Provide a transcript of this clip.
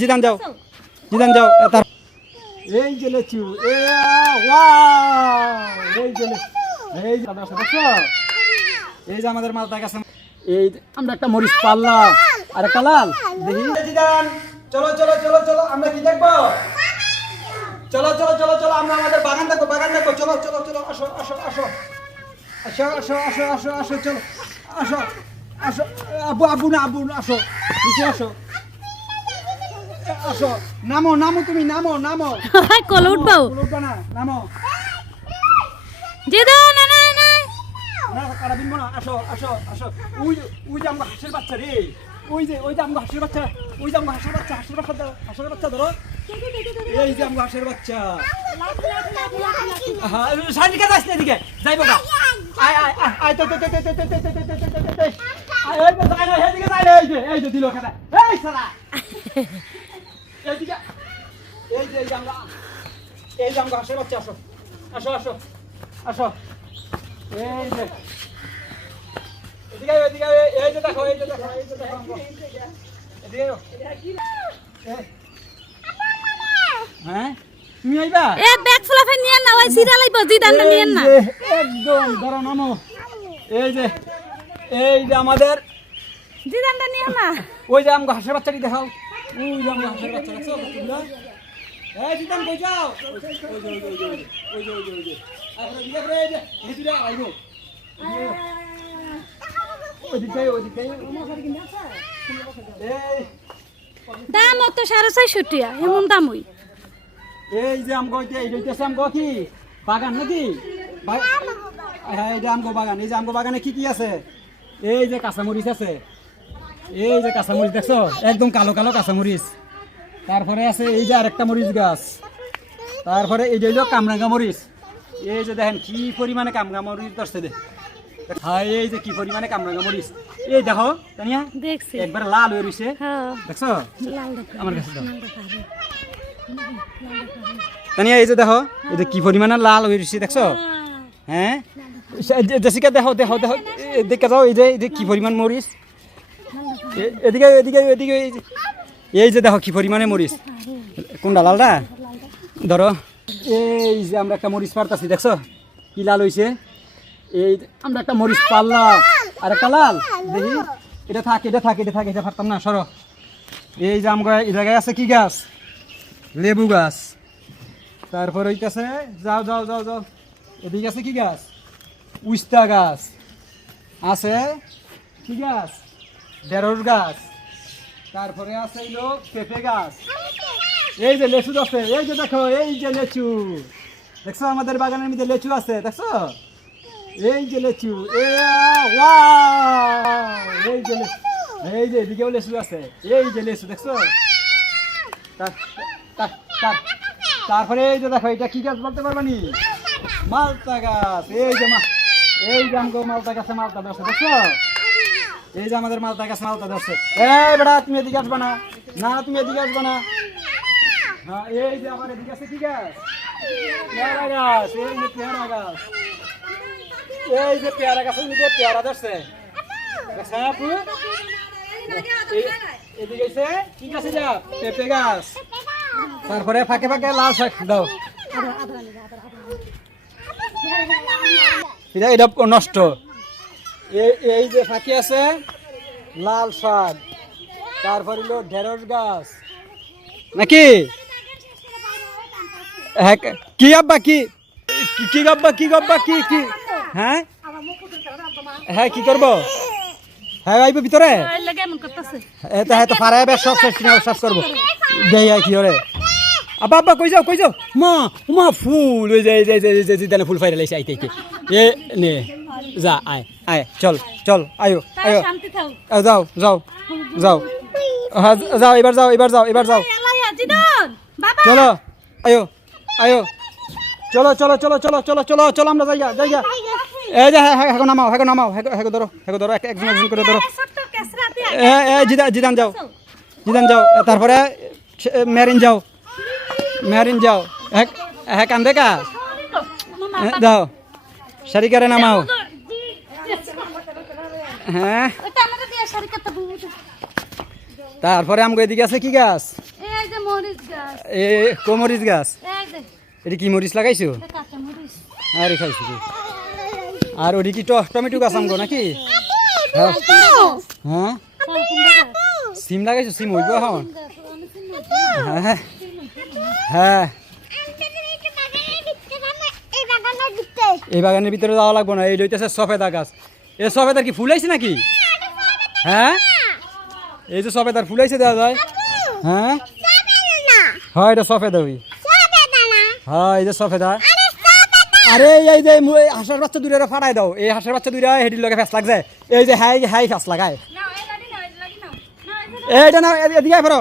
Zidane যাও এই যে লেচু এই যে আমাদের মালটা গাছে এই আমরা একটা মরিচ পারলাম আর একটা লাল দেখি জিদান চলো চলো চলো চলো আমরা কি দেখবো চলো চলো চলো চলো আমরা আমাদের বাগান দেখবো চলো চলো চলো আসো আসো আসো আসো আসো আসো আসো আসো চলো আসো আসো আবু না আসো নিচে আসো আসো নামো তুমি নামো কল উঠবাও না নামো জিদা না না না না কারা বিনবো না আসো আসো আসো ওই যে আমরা হাঁসের বাচ্চা রে ওই যে আমরা হাঁসের বাচ্চা হাঁসের বাচ্চা ধরো এই যে আমরা হাঁসের বাচ্চা সাইডে যাস না এদিকে যাইবো না আয় তো এই যে দিল খেলা এই সালা এই যে আমরা হাঁসের বাচ্চা আসো এই যে এদিকে এই যে দেখো হ্যাঁ তুমি আইবা ব্যাগ ফুলাফে নিয়ে না ওই সিরা লাইবো জিদানটা নিয়ে না একদম ধরো নামো এই যে আমাদের জিদানটা নিয়ে না ওই যে আমগো হাঁসের বাচ্চাটি দেখাও ওই যে আমগো হাঁসের বাচ্চা দেখছো তোমরা এই জিদান কই যাও ওই যে আপনি দিকে করে এই যে হেদিরা আইবো ওদিকে এই দাম তো 650 এমন দাম হই এই যে আমগো এইটাছে আমগো কি বাগান নাকি হ্যাঁ এই যে আমগো বাগান এই যে আমগো বাগানে কি আছে এই যে কাঁচামরিচ আছে এই যে কাঁচামরিচ দেখছো একদম কালো কাঁচামরিচ তারপরে আছে এই যে আরেকটা মরিচ গাছ তারপরে এই যে কামরাঙ্গা মরিচ এই যে দেখেন কি পরিমাণে কামরাঙ্গা মরিচ ধরছে হ্যাঁ এই যে কি পরিমাণে কামরাঙ্গা মরিচ এই দেখো তানিয়া দেখছি একবার লাল হয়ে রইছে হ্যাঁ দেখছো লাল দেখো আমার কাছে দাও তানিয়া এই যে দেখো এই যে কি পরিমাণে লাল হয়ে রইছে দেখছো হ্যাঁ জেসিকা দেখো দেখে যাও এই যে কি পরিমাণ মরিচ এদিকে এই যে দেখো কি পরিমাণে মরিচ কোনটা লালটা ধরো এই যে আমরা একটা মরিচ পারতাছি দেখছো কি লাল হইছে এই আমরা একটা মরিচ পারলাম আর একটা লাল দেখি এটা পারতাম না সরো এই যে আমরা এই জায়গায় আছে কি গাছ লেবু গাছ তারপরে ওইটাছে যাও এদিকে আছে কি গাছ উস্তা গাছ আছে কি গাছ ঢেঁড়স গাছ তারপরে আছে হইলো পেঁপে গাছ এই যে লেচু আছে এই যে দেখো এই যে লেচু দেখছো আমাদের বাগানের মধ্যে লেচু আছে দেখছো এই যে লেচু এই যে এদিকেও লেচু আছে এই যে লেচু দেখছো তারপরে এই যে দেখো এটা কি গাছ বলতে পারবানি মালটা গাছ এই যে আমগো মালটা গাছে মালটা ধরছে দেখছো এই যে আমাদের মালটা গাছে মালটা ধরছে এই বেটা তুমি এদিকে আসবা না তুমি এদিকে আসবা না হ্যাঁ এই যে আমার এদিকে আছে কি গাছ পেয়ারা গাছ এই যে পেয়ারা গাছের মধ্যে পেয়ারা ধরছে দেখছেন আপু এদিকে আছে কি গাছ এটা পেঁপে গাছ তারপরে ফাঁকে লাল শাক দাও এটা নষ্ট এই যে ফাঁকি আছে লাল শাক তারপরে হলো ঢেঁড়স গাছ নাকি হ্যাঁ কি আব্বা কি হ্যাঁ হ্যাঁ কি করবো হ্যাঁ আইবো ভিতরে তো পারে সব শেষ করবো দেয় কি ওরে আব্বা কই যাও মা ফুল ওই যে ফুল ফাইরে লাইছে আইতে এ নে যা আয় চল আয়ো যাও এবার যাও চলো আয়ো চলো আমরা যাইগা এই যে হ্যাঁ নামাও ধরো একজন করে ধরো জিদান যাও তারপরে মেরিন যাও হ্যাঁ কান্দে কা যাও সারিকারে নামাও হ্যাঁ তারপরে আমগো এদিকে আছে কি গাছ? এই যে মরিচ গাছ, এ কোমরিচ গাছ। এই যে এটা কি মরিচ লাগাইছো? এটা কাঁচা মরিচ। আরে খাইছি কি? আর ওটি কি টমেটো গাছ আমগো নাকি? হ্যাঁ হ্যাঁ কুমড়া গাছ। সিম লাগাইছো? সিম হইব এখন? অনেক সুন্দর। হ্যাঁ হ্যাঁ এই বাগানের ভিতরে যাওয়া লাগবো না, এই লইতেছে সফেদা গাছ। এই সফেদার কি ফুল আইছে নাকি? হ্যাঁ এই যে সফেদার ফুল আইছে দেওয়া যায়। হ্যাঁ হ্যাঁ এটা সফেদা ওই। হ্যাঁ এই যে সফেদা। আরে এই যে হাঁসের বাচ্চা দুইটা ফাটাই দাও, এই হাঁসের বাচ্চা দুইটা হেডির লগে ফ্যাস লাগছে। এই যে হাই হাই ফ্যাস লাগায় না এই লাডি না, এই লাডি না। না এই যে এইটা না, এদিকে আয় ফেরো।